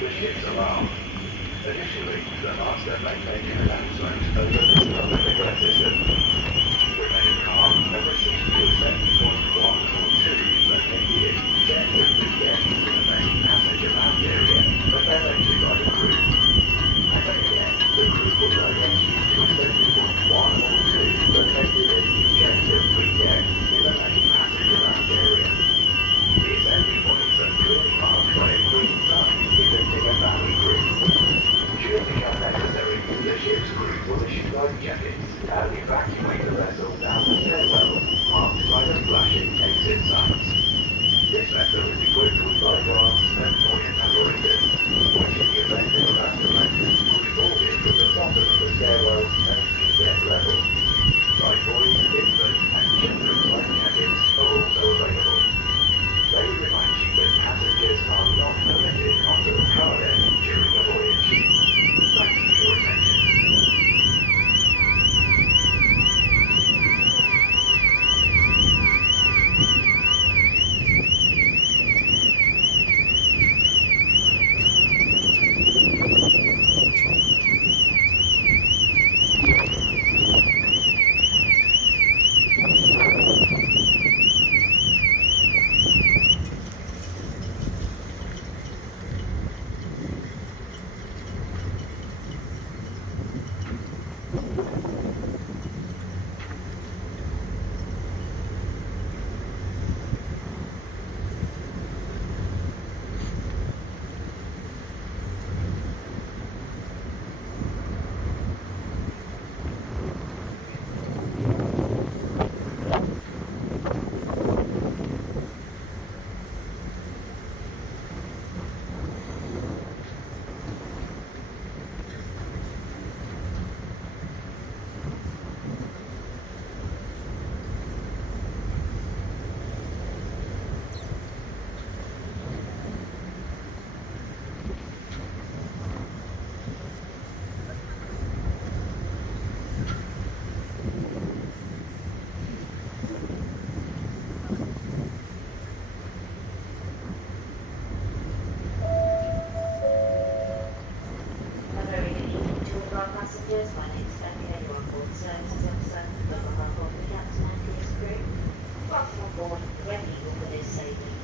the ship's alarm. Additionally, the master may make an announcement over the public address system. Remain calm and proceed to assembly point 1 or 2 located connected to guests in the main passenger lounge area, but directed by the crew. And then again, the crew will direct you to assembly point 1 or 2 located at the ejector pre-deck in the main passenger lounge area. The assembly points are clearly marked by a green sign depicting a valley grid. Should it become necessary, the ship's crew will issue life jackets and evacuate the vessel down the stairwells marked by the flashing exit signs. This vessel is equipped with lifeguards and buoyant apparatus, which in the event of a evacuation will be boarded from the bottom of the stairwell at sea-deck level. Life buoys, infant and children's life jackets are also available. They remind you that passengers are not permitted onto the car deck during the voyage. Thank you for your attention. Passengers, my name is Becky, and you're on board services officer on behalf of the Captain and Cruise crew. Welcome on board, wherever you will for this sailing.